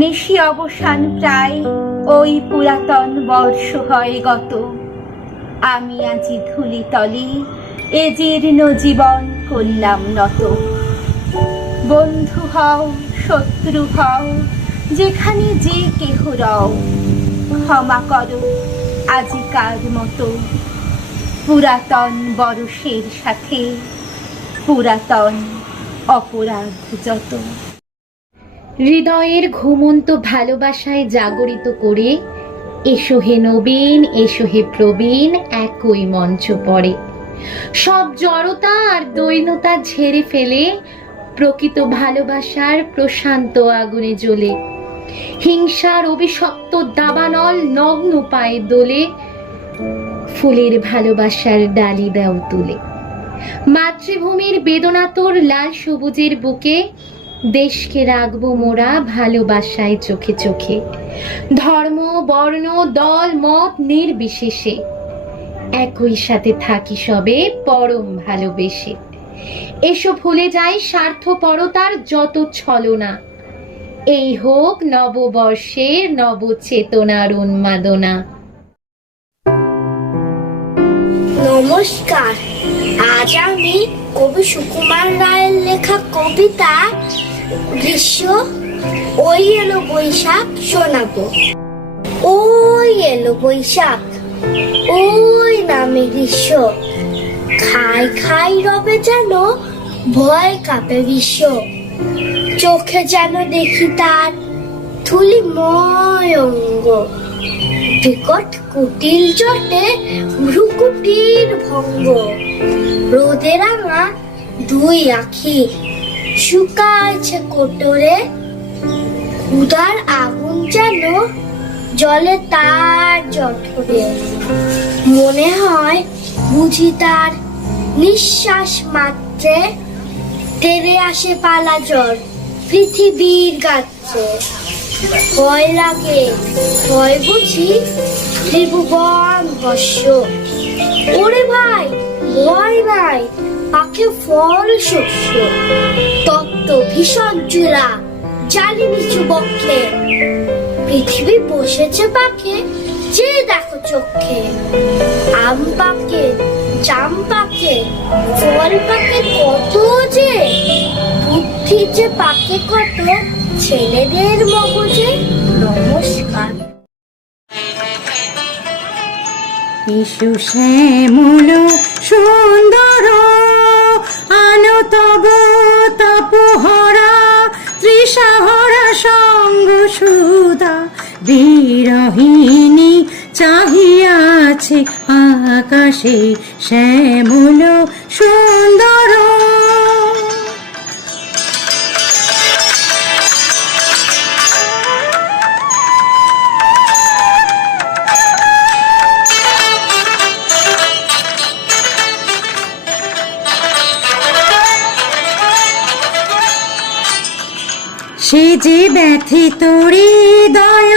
নিশি অবসান প্রায়, ওই পুরাতন বর্ষ হয় গত। আমি আজি ধুলি তলে এ জীর্ণ জীবন করলাম নত। বন্ধু হও শত্রু হও যেখানে যে কেহ রও, ক্ষমা করো আজিকার মতো। পুরাতন বরষের সাথে পুরাতন অপরাধ যত। হৃদয়ের ঘুমন্ত ভালোবাসায় জাগরিত করে এসো হে নবীন, এসো হে প্রবীণ, একই মঞ্চ পড়ে। সব জড়তা আর দৈন্যতা ঝেড়ে ফেলে প্রকৃত ভালোবাসার প্রশান্ত আগুনে জ্বলে। হিংসার অভিশপ্ত দাবানল নগ্ন পায়ে দোলে, ফুলের ভালোবাসার ডালি দাও তুলে। মাতৃভূমির বেদনাতর লাল সবুজের বুকে দেশকে রাখবো মোরা ভালোবাসায় চোখে চোখে। ধর্ম বর্ণ দল মত নির্বিশেষে একই সাথে থাকি সবে পরম ভালোবেসে। এসো ভুলে যাই স্বার্থপরতার যত ছলনা, এই হোক নববর্ষের নবচেতনার উন্মাদনা। নমস্কার, আজ আমি কবি সুকুমার রায়ের লেখা কবিতা গ্রীষ্ম ওই এলো বৈশাখ শোনাবো। ওই এলো বৈশাখ, ওই নামে গ্রীষ্ম, খাই খাই রবে যেন ভয় কাঁপে বিশ্ব। চোখে যেন দেখি তার থুলিময় অঙ্গ, বিকট কুটিল জটে ভ্রুকুটির ভঙ্গ। রোদে রাঙা দুই আখি শুকাইছে কোটরে, ক্ষুধার আগুন যেন জলে তার জঠরে। মনে হয় বুঝি তার নিঃশ্বাস মাত্রে তেরে আসে পালা জ্বর পৃথিবীর গাত্রে। ভয় লাগে, ভয় বুঝি ত্রিভুবন ভস্য। ওরে ভাই ভয় ভাই, পাখে ফল শস্য। তত্ত্ব ভীষণ চূড়া জালি নিচু বক্ষে, পৃথিবী বসেছে পাখে যে দেখো চোখে। আম পাকে জাম পাকে ফল পাকে কত যে, বুদ্ধি যে পাকে কত ছেলেদের মগজে। নমস্কার। ইসু শ্যামল সুন্দর আলো তব তপহরা, তৃষাহরা সঙ্গ সুধা বিরহিণী চাহিয়াছে আকাশে শ্যামল সুন্দর। সে যে ব্যথিত হৃদয়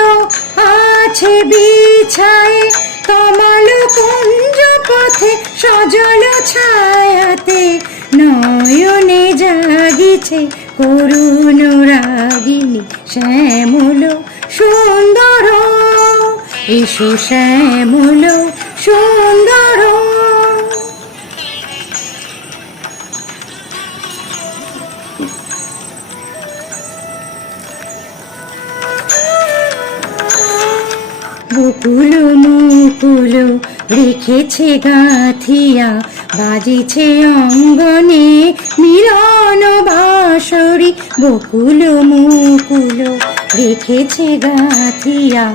আছে বিছায়ে, তমাল কুঞ্জ পথে সজল ছায়াতে। নয়নে জাগিছে করুণ রাগিনী শ্যামল সুন্দর। এসো শ্যামল সুন্দর। বকুল মুকুল রেখেছে গাথিয়া, বাজেছে অঙ্গনে মিলন বাঁশরি। বকুল মুকুল রেখেছে গাথিয়া,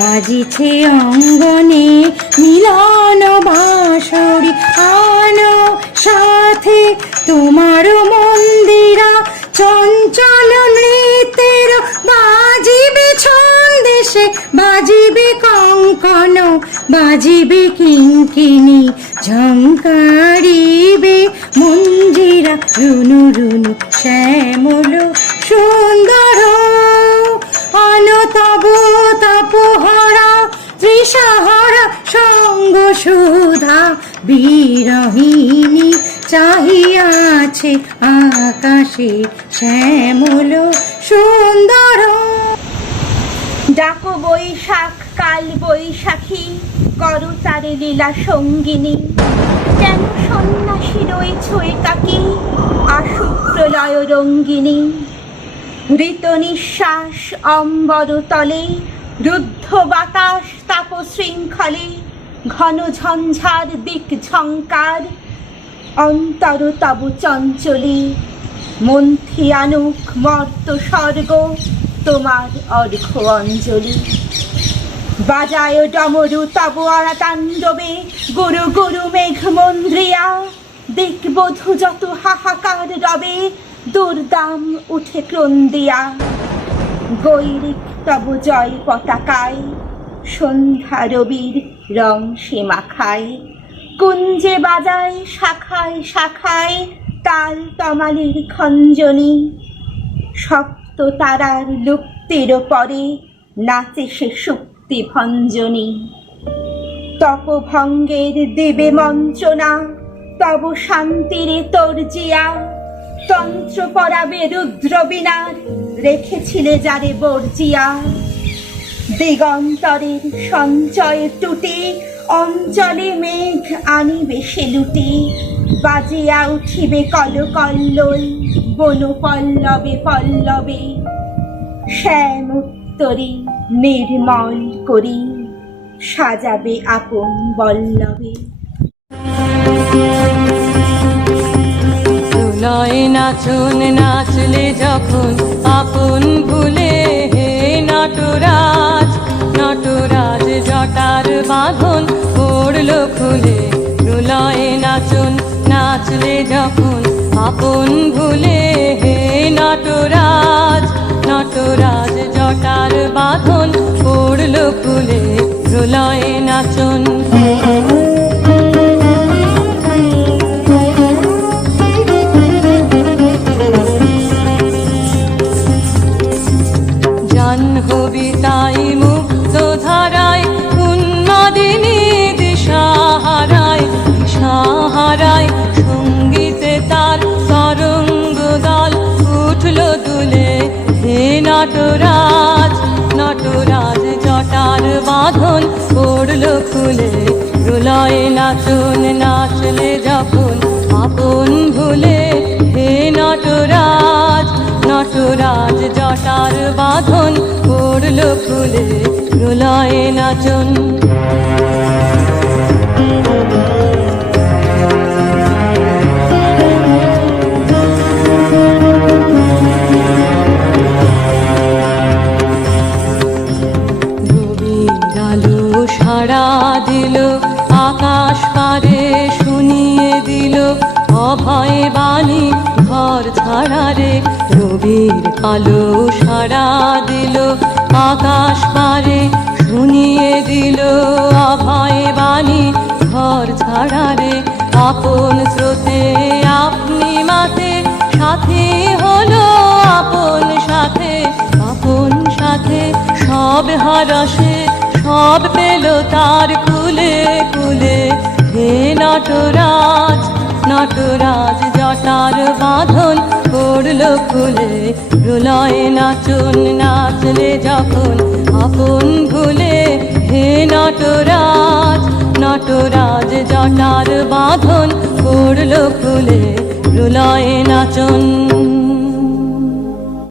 বাজেছে অঙ্গনে মিলন বাঁশরি। আনো সাথে তোমার মন্দিরা, চঞ্চল নৃত্যের বাজিবে ছন্দেশে। বাজিবে কঙ্কন বাজিবে কিঙ্কিণী, ঝঙ্কারিবে মঞ্জিরা রুনু রুনু শ্যামল সুন্দর। অনতব তপহরা তৃষাহরা সঙ্গ সুধা বিরহিণী চাহিয়াছে আকাশে শ্যামল সুন্দর। ডাকো বৈশাখ কাল বৈশাখী, করো তারে লীলা সঙ্গিনী। কেন সন্ন্যাসী রয়েছ একাকী, আসুক প্রলয় রঙ্গিনী। ঋত নিঃশ্বাস অম্বর তলে, রুদ্ধ বাতাস তাপ শৃঙ্খলে। ঘন ঝঞ্ঝার দিক ঝঙ্কার, অন্তর তব চঞ্চলী। মন্থি আনুক মর্ত স্বর্গ, তোমার অর্ঘ্য অঞ্জলি। বাজায় ডমরু তব আরাতাণ্ডবে, গুরু গুরু মেঘ মন্দ্রিয়া। দিকবধূ যত হাহাকার রবে, দুর্দাম উঠে ক্রন্দিয়া। গৈরিক তব জয় পতাকায়, সন্ধ্যা রবির রং সে মাখায়। কুঞ্জে বাজায় শাখায় শাখায়, তাল তমালের খঞ্জনি। সপ্ত তারার লুপ্তির পরে, নাচে সে সুক্তি ভঞ্জনী। তপভঙ্গের দেবে মঞ্চনা, তব শান্তিরে তর্জিয়া। তন্ত্র পরাবে রুদ্র বিনার, রেখেছিলে যারে বর্জিয়া। দিগন্তরের সঞ্চয় টুটি, অঞ্চলে মেঘ আনিবে সে লুটি। বাজিয়া উঠিবে কলকল্লোল, বন পল্লবে পল্লবে। শ্যাম উত্তরী নির্মল করি, সাজাবে আপন বল্লবে। প্রলয় নাচন নাচলে যখন আপন ভুলে, হে নটরাজ নটরাজ জটার বাঁধন পড়ল খুলে। প্রলয় নাচন নাচলে যখন আপন ভুলে, হে নটরাজ নটরাজ জটার বাঁধন পড়ল খুলে। প্রলয় নাচন জাহ্নবীতাই মুক্ত ধারায়, উন্মাদিনী দিশাহারায় দিশাহারায়। সঙ্গীতে তার তরঙ্গ দল উঠল দুলে, হে নটরাজ নটরাজ জটার বাঁধন পড়ল খুলে। প্রলয় নাচন নাচলে যখন আপন ভুলে, হে নটরাজ নটরাজ জটার বাঁধন পড়ল খুলে। প্রলয় নাচন রবির আলো সাড়া দিল, আকাশ পারে শুনিয়ে দিল অভয় বাণী ঘর ছাড়া রে। রবির আলো সাড়া দিল, আকাশ পারে শুনিয়ে দিল অভয় বাণী ঘর ছাড়া রে। আপন স্রোতে আপনি মাতে, সাথী হলো আপন সাথে আপন সাথে। সব হারসে সব পেল তার কুলে কুলে, হে নটরাজ নটরাজ জটার বাঁধন পড়ল খুলে। প্রলয় নাচন নাচলে যখন আপন ভুলে, হে নটরাজ নটরাজ জটার বাঁধন পড়ল খুলে। প্রলয় নাচন